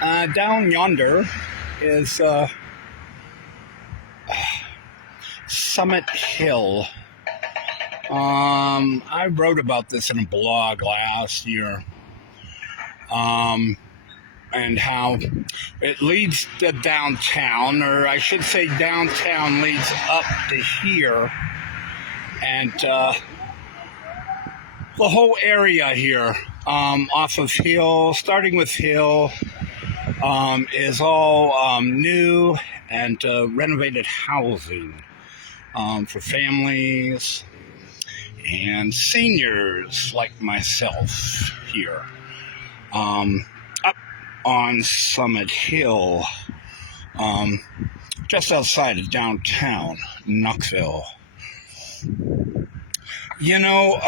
Down yonder is Summit Hill. I wrote about this in a blog last year, and how it leads to downtown, or I should say downtown leads up to here, and the whole area here, off of Hill, starting with Hill, is all new and renovated housing for families and seniors like myself here, up on Summit Hill, just outside of downtown Knoxville. You know,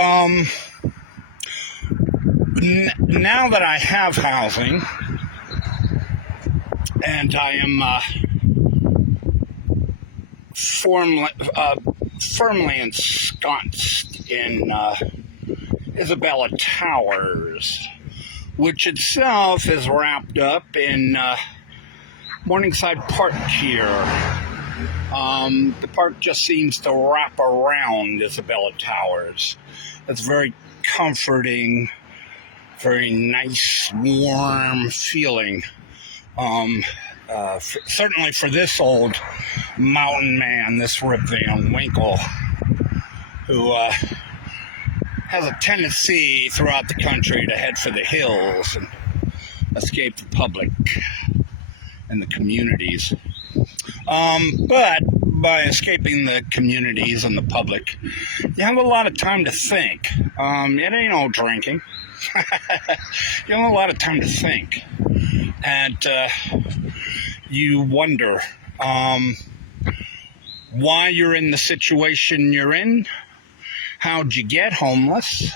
now that I have housing and I am firmly ensconced in Isabella Towers, which itself is wrapped up in Morningside Park here. The park just seems to wrap around Isabella Towers. It's very comforting, very nice, warm feeling. Certainly for this old mountain man, this Rip Van Winkle, who has a tendency throughout the country to head for the hills and escape the public and the communities. But by escaping the communities and the public, you have a lot of time to think. It ain't all drinking. You have a lot of time to think. And you wonder why you're in the situation you're in. How'd you get homeless?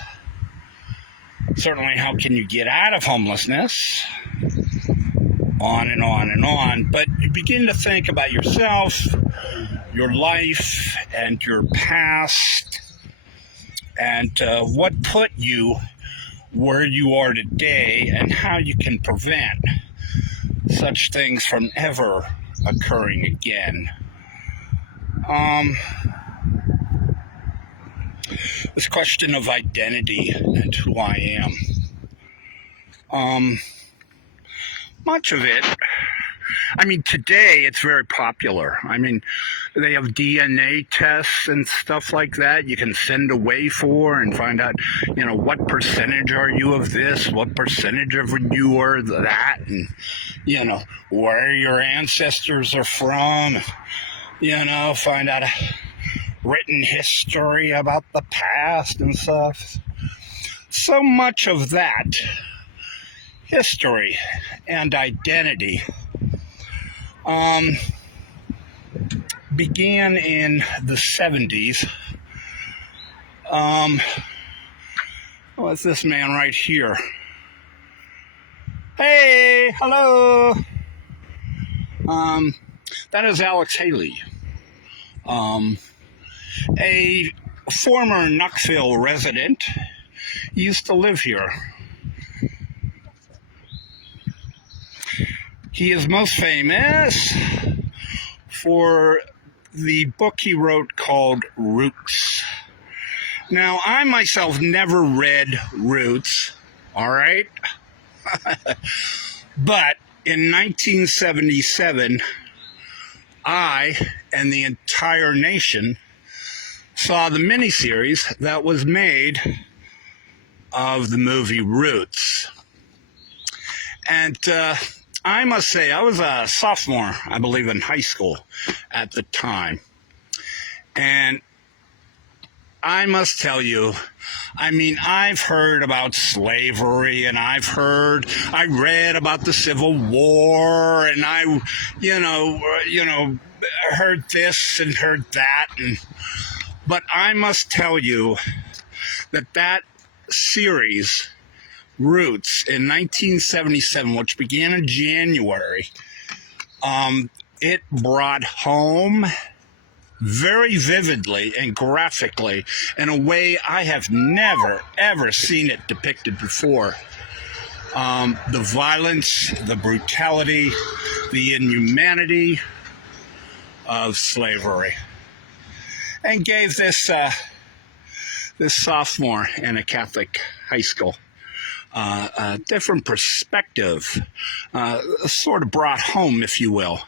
Certainly, how can you get out of homelessness? On and on and on. But you begin to think about yourself, your life, and your past, and what put you where you are today, and how you can prevent such things from ever occurring again. This question of identity and who I am. Much of it, I mean, today it's very popular. I mean, they have DNA tests and stuff like that you can send away for and find out, what percentage are you of this, what percentage of you are that, and, where your ancestors are from, find out a written history about the past and stuff. So much of that history and identity began in the 70s. What's this man right here? Hey, hello. That is Alex Haley, a former Knoxville resident. He used to live here. He is most famous for the book he wrote called Roots. Now, I myself never read Roots, all right? But in 1977, I and the entire nation saw the miniseries that was made of the movie Roots. And I must say, I was a sophomore, I believe, in high school at the time. And I must tell you, I mean, I've heard about slavery, and I read about the Civil War, and I, heard this and heard that. But I must tell you that series, Roots, in 1977, which began in January, it brought home very vividly and graphically, in a way I have never, ever seen it depicted before, the violence, the brutality, the inhumanity of slavery, and gave this sophomore in a Catholic high school a different perspective, sort of brought home, if you will,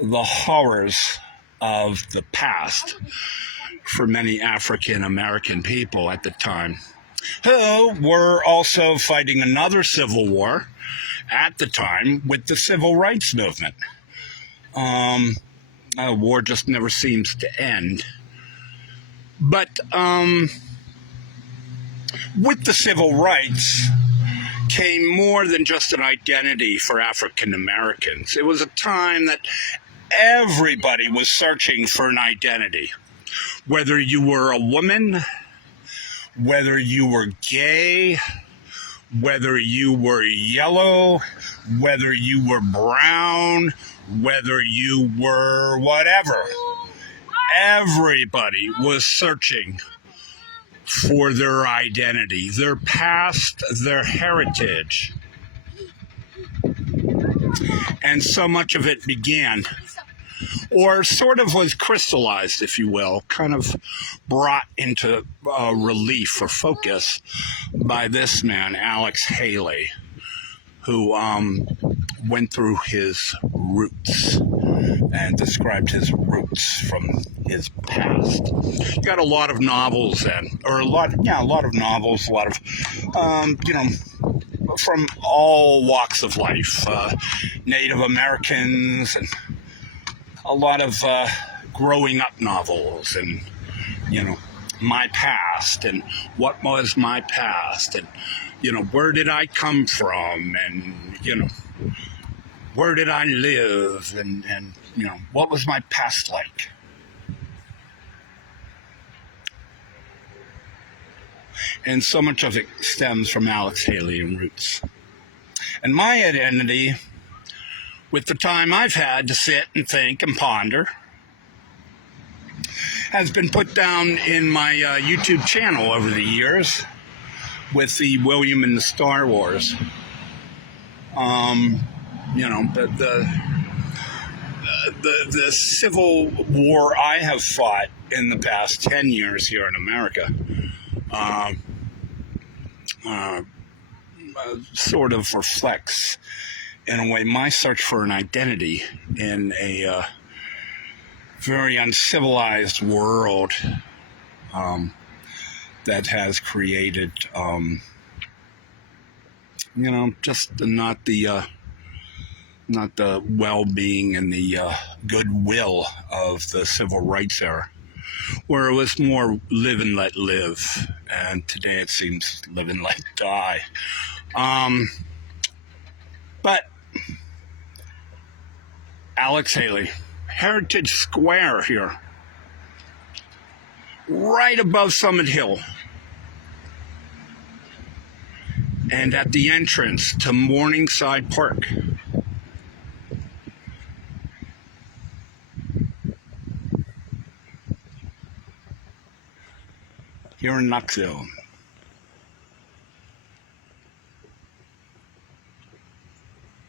the horrors of the past for many African American people at the time, who were also fighting another civil war at the time with the civil rights movement. War just never seems to end. But with the civil rights came more than just an identity for African Americans. It was a time that everybody was searching for an identity. Whether you were a woman, whether you were gay, whether you were yellow, whether you were brown, whether you were whatever. Everybody was searching for their identity, their past, their heritage. And so much of it began, or sort of was crystallized, if you will, kind of brought into relief or focus by this man, Alex Haley, who went through his roots and described his roots from his past. You got a lot of novels then, or a lot of novels, a lot of, from all walks of life, Native Americans, and a lot of growing up novels, and, my past, and what was my past, and, where did I come from, and, where did I live, and what was my past like? And so much of it stems from Alex Haley and roots. And my identity, with the time I've had to sit and think and ponder, has been put down in my YouTube channel over the years with the William and the Star Wars. The Civil War I have fought in the past 10 years here in America sort of reflects, in a way, my search for an identity in a very uncivilized world that has created, just not the well-being and the goodwill of the civil rights era, where it was more live and let live, and today it seems live and let die. But Alex Haley, Heritage Square here, right above Summit Hill, and at the entrance to Morningside Park. Here in Knoxville.